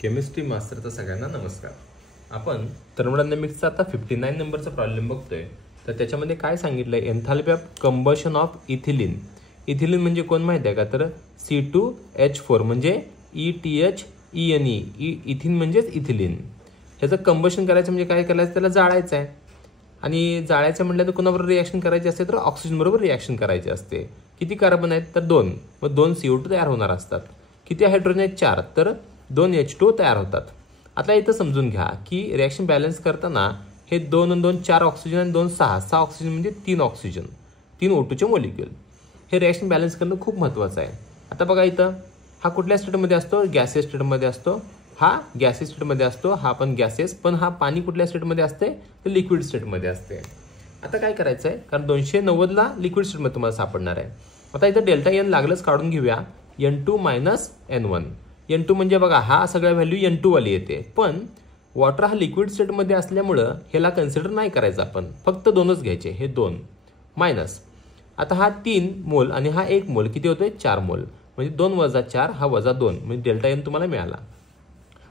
Chemistry मास्टरचा सगळ्यांना नमस्कार. आपण थर्मोडायनॅमिक्सचा आता 59 नंबरचा प्रॉब्लेम बघतोय. तर त्याच्यामध्ये काय सांगितलंय, enthalpy of combustion of ethylene. Ethylene म्हणजे कोण माहिती आहे का, तर C2H4 म्हणजे ETHENE. इथिन म्हणजेच इथिलीन. ह्याचं कंबशन करायचं म्हणजे काय करायचं, त्याला जाळायचं आहे. आणि जाळायचं म्हटलं तर कोणाबरोबर रिॲक्शन करायची असते, तर ऑक्सिजन बरोबर रिॲक्शन करायची असते. किती कार्बन आहेत, तर 2. मग 2 CO2 तयार होणार असतात. किती हायड्रोजन आहेत, 4. तर 2 H2O तयार होतात. आता इथं समजून घ्या की रिॲक्शन बॅलन्स करताना हे 2 आणि 2 4 ऑक्सिजन आणि 2 6 ऑक्सिजन म्हणजे 3 ऑक्सिजन, 3 O2चे मॉलिक्युल. हे रिॲक्शन बॅलन्स करणं खूप महत्त्वाचं आहे. आता बघा इथं हा कुठल्या स्टेटमध्ये असतो, गॅसियस स्टेटमध्ये असतो. हा गॅसियस स्टेटमध्ये असतो, हा पण गॅसियस. पण हा पाणी कुठल्या स्टेटमध्ये असते, तर लिक्विड स्टेटमध्ये असते. आता काय करायचं आहे, कारण 290ला लिक्विड स्टेटमध्ये तुम्हाला सापडणार आहे. आता इथं डेल्टा एन लागलंच काढून घेऊया. N2 - N1. N2 म्हणजे बघा हा सगळ्या व्हॅल्यू N2 वाली येते. पण वॉटर हा लिक्विड स्टेटमध्ये असल्यामुळं ह्याला कन्सिडर नाही करायचं, आपण फक्त 2च घ्यायचे. हे 2 मायनस. आता हा 3 मोल आणि हा 1 मोल किती होतोय, 4 मोल. म्हणजे 2 - 4 हा -2 म्हणजे डेल्टा एन तुम्हाला मिळाला.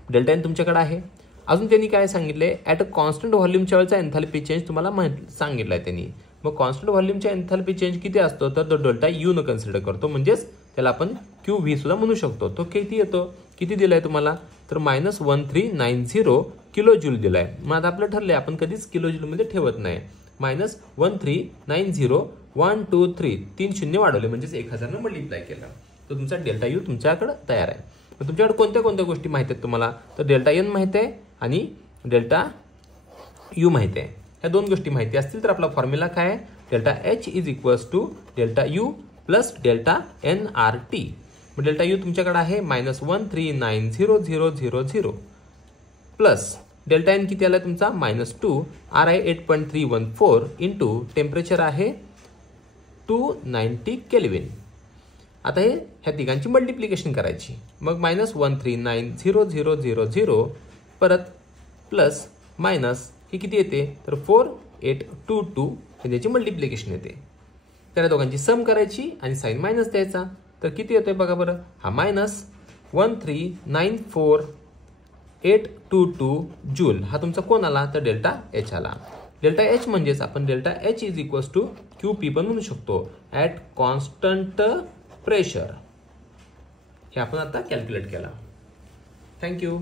डेल्टा एन तुमच्याकडे आहे. अजून त्यांनी काय सांगितले, ॲट अ कॉन्स्टंट व्हॉल्यूमच्या वेळेचा एन्थाल्पी चेंज तुम्हाला सांगितलाय त्यांनी. मग कॉन्स्टंट व्हॉल्यूमच्या एन्थाल्पी चेंज किती असतो, तर तो डेल्टा यू न कन्सिडर करतो. म्हणजेच त्याला आपण QV सुद्धा म्हणू शकतो. तो किती येतो, किती दिलाय तुम्हाला, तर -1390 किलो जूल दिलाय. मग आता आपलं ठरलंय आपण कधीच किलो जूलमध्ये ठेवत नाही. -1390 1 2 3 3 शून्य वाढवले म्हणजेच 1000 ने मल्टिप्लाय केलं, तर तुमचा डेल्टा यू तुमच्याकडे तयार आहे. तर तुमच्याकडे कोणत्या कोणत्या गोष्टी माहिती आहेत तुम्हाला, तर डेल्टा एन माहिती आहे आणि डेल्टा यू माहिती आहे. ह्या 2 गोष्टी माहिती असतील तर आपला फॉर्म्युला काय आहे, delta H = delta U plus delta NRT. मग डेल्टा यू तुमच्याकडे आहे -1390,000 प्लस डेल्टा एन किती आला तुमचा -2 RI 8.314 इंटू टेम्परेचर आहे 290 केल्विन. आता हे ह्या तिघांची मल्टिप्लिकेशन करायची. मग -1390,000 परत प्लस मायनस हे किती येते, तर 4822 हे त्याची मल्टिप्लिकेशन येते. त्या दोघांची सम करायची आणि साइन मायनस द्यायचा. तर किती येतोय बघा बरं, हा -1394822 जूल हा तुमचा कोण आला, तर डेल्टा एच आला. डेल्टा एच म्हणजेच आपण डेल्टा H = QP पण म्हणू शकतो, ॲट कॉन्स्टंट प्रेशर. हे आपण आता कॅल्क्युलेट केला. थँक्यू.